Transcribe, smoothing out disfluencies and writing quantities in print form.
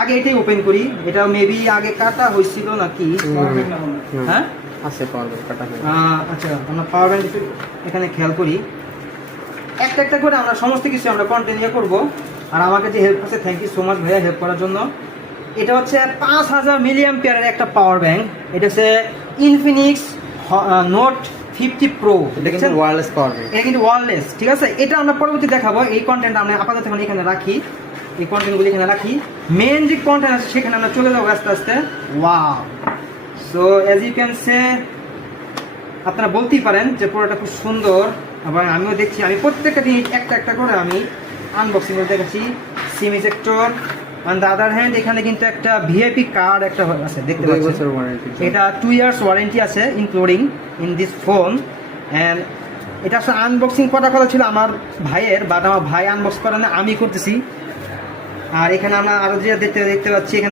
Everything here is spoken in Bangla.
আগে এটাই ওপেন করি, এটা মেবি আগে কাটা হয়েছিল নাকি? হ্যাঁ আছে পাওয়ার ব্যাংক কাটা হয়ে। আচ্ছা, আমরা পাওয়ার ব্যাংক এখানে খেয়াল করি, একটা একটা করে আমরা সমস্ত কিছু আমরা কন্টিনিউ করব। আর আমাকে যে হেল্প করছে, থ্যাংক ইউ সো মাচ ভাইয়া হেল্প করার জন্য। এটা হচ্ছে 5000 মিলিঅ্যাম্পিয়ারের একটা পাওয়ার ব্যাংক। এটা হচ্ছে ইনফিনিক্স নোট 50 প্রো। এটা কিন্তু ওয়্যারলেস পাওয়ার ব্যাংক। এটা কিন্তু ওয়্যারলেস, ঠিক আছে। এটা আমরা পরবর্তী দেখাবো। এই কন্টেন্ট আমরা আপাতত এখন এখানে রাখি, এই কন্টেন্টগুলো এখানে রাখি। মেন যে কন্টেন্ট আছে সেখানে আমরা চলে যাবো আস্তে আস্তে। Wow, so as you can say, আপনারা বলতেই পারেন যে পুরোটা খুব সুন্দর। আবার আমিও দেখছি, আমি প্রত্যেকটা জিনিস একটা একটা করে আমি আনবক্সিং করে দেখেছি। সিম ejector, on the other hand এখানে কিন্তু একটা ভিআইপি কার্ড একটা আছে, দেখতে 2 পাচ্ছেন। বছর ওয়ারেন্টি। এটা 2 ইয়ার্স ওয়ারেন্টি আছে including in this phone. And এটা আসলে আনবক্সিং করার কথা ছিল আমার ভাইয়ের, বাট আমার ভাই আনবক্স করে না, আমি করতেছি। আর এখানে আমরা আরো যে দেখতে পাচ্ছি এখানে